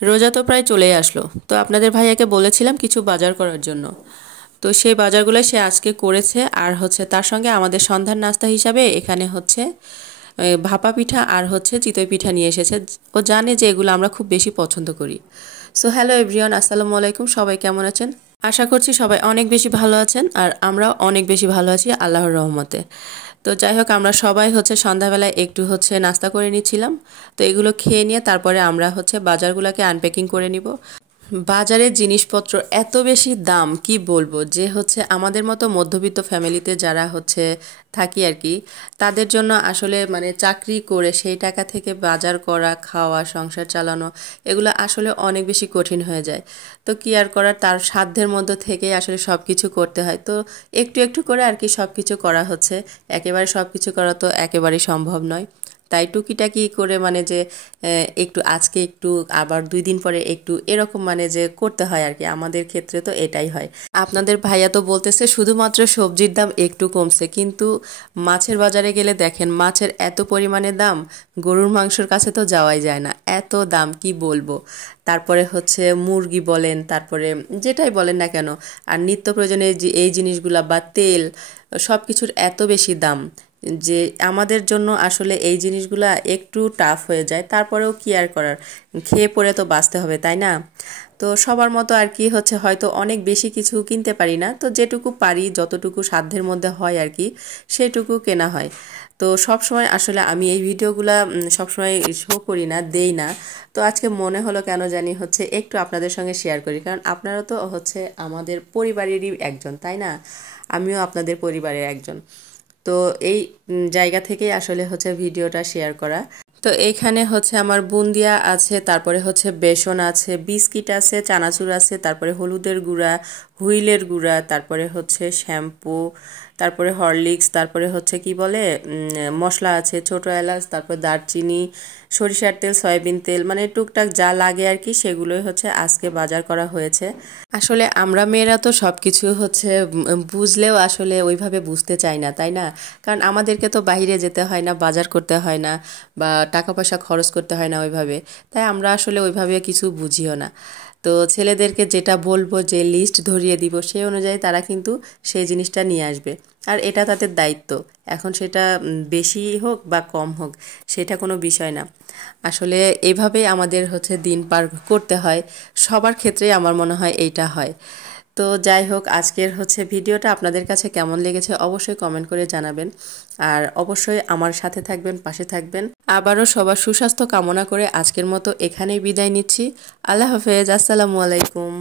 রোজা তো প্রায় চলেই আসলো, তো আপনাদের ভাইয়াকে বলেছিলাম কিছু বাজার করার জন্য। তো সেই বাজারগুলো সে আজকে করেছে। আর তার সঙ্গে আমাদের সন্ধ্যার নাস্তা হিসাবে এখানে ভাপা পিঠা আর চিতই পিঠা নিয়ে এসেছে। ও জানে যে এগুলো আমরা খুব বেশি পছন্দ করি। সো হ্যালো এভরিওয়ান, আসসালামু আলাইকুম। সবাই কেমন আছেন? আশা করছি সবাই অনেক বেশি ভালো আছেন, আর আমরাও অনেক বেশি ভালো আছি আল্লাহর রহমতে। তো যাই হোক, আমরা সবাই সন্ধ্যাবেলায় একটু নাস্তা করে নিচ্ছিলাম। তো এগুলো খেয়ে নিয়ে তারপরে আমরা বাজারগুলোকে আনপ্যাকিং করে নিব। বাজারের জিনিসপত্র এত বেশি দাম, কি বলবো, যে আমাদের মতো মধ্যবিত্ত ফ্যামিলিতে যারা থাকি আর কি, তাদের জন্য আসলে মানে চাকরি করে সেই টাকা থেকে বাজার করা, খাওয়া, সংসার চালানো, এগুলো আসলে অনেক বেশি কঠিন হয়ে যায়। তো কি আর করার, তার সাধ্যের মধ্যে থেকেই আসলে সব কিছু করতে হয়। তো একটু একটু করে আর কি সব কিছু করা হচ্ছে। একেবারে সব কিছু করা তো একেবারেই সম্ভব নয়। তাই টুকিটাকি করে মানে যে একটু আজকে একটু, আবার 2 দিন পরে একটু, এরকম মানে যে করতে হয় আর কি। আমাদের ক্ষেত্রে তো এটাই হয়। আপনাদের ভাইয়া তো বলতেছে শুধুমাত্র সবজির দাম একটু কমছে, কিন্তু মাছের বাজারে গেলে দেখেন মাছের এত পরিমাণে দাম, গরুর মাংসের কাছে তো যাওয়াই যায় না, এত দাম কি বলবো। তারপরে মুরগি বলেন, তারপরে যেটাই বলেন না কেন, আর নিত্য প্রয়োজনীয় এই জিনিসগুলা বা তেল, সব কিছুর এত বেশি দাম যে আমাদের জন্য আসলে এই জিনিসগুলা একটু টাফ হয়ে যায়। তারপরেও কি আর করার, খেয়ে পরে তো বাঁচতে হবে, তাই না? তো সবার মতো আর কি হয়তো অনেক বেশি কিছু কিনতে পারি না, তো যেটুকু পারি, যতটুকু সাধ্যের মধ্যে হয় আর কি, সেটুকু কেনা হয়। তো সব সময় আসলে আমি এই ভিডিওগুলা সবসময় শো করি না, দেই না। তো আজকে মনে হলো কেন জানি একটু আপনাদের সঙ্গে শেয়ার করি, কারণ আপনারা তো আমাদের পরিবারেরই একজন, তাই না? আমিও আপনাদের পরিবারের একজন। তো এই জায়গা থেকেই আসলে ভিডিওটা শেয়ার করা। তো এইখানে আমার বুন্দিয়া আছে, তারপরে বেসন আছে, বিস্কিট আছে, চানাচুর আছে, তারপরে হলুদের গুঁড়া, হুইলের গুঁড়া, তারপরে শ্যাম্পু, তারপরে হরলিক্স, তারপরে কি বলে মশলা আছে, ছোট এলাচ, তারপরে দারচিনি, সরিষার তেল, সয়াবিন তেল, মানে টুকটাক যা লাগে আর কি, সেগুলোই আজকে বাজার করা হয়েছে। আসলে আমরা মেয়েরা তো সব কিছু বুঝলেও আসলে ওইভাবে বুঝতে চাই না, তাই না? কারণ আমাদেরকে তো বাইরে যেতে হয় না, বাজার করতে হয় না, বা টাকা পয়সা খরচ করতে হয় না ওইভাবে। তাই আমরা আসলে ওইভাবে কিছু বুঝিও না। তো ছেলেদেরকে যেটা বলবো, যে লিস্ট ধরিয়ে দিব, সেই অনুযায়ী তারা কিন্তু সেই জিনিসটা নিয়ে আসবে। আর এটা তাদের দায়িত্ব। এখন সেটা বেশি হোক বা কম হোক, সেটা কোনো বিষয় না। আসলে এভাবেই আমাদের দিন পার করতে হয়। সবার ক্ষেত্রেই আমার মনে হয় এইটা হয়। তো যাই হোক, আজকের ভিডিওটা আপনাদের কাছে কেমন লেগেছে অবশ্যই কমেন্ট করে জানাবেন। আর অবশ্যই আমার সাথে থাকবেন, পাশে থাকবেন। আবারও সবার সুস্বাস্থ্য কামনা করে আজকের মতো এখানেই বিদায় নিচ্ছি। আল্লাহ হাফেজ, আসসালামু আলাইকুম।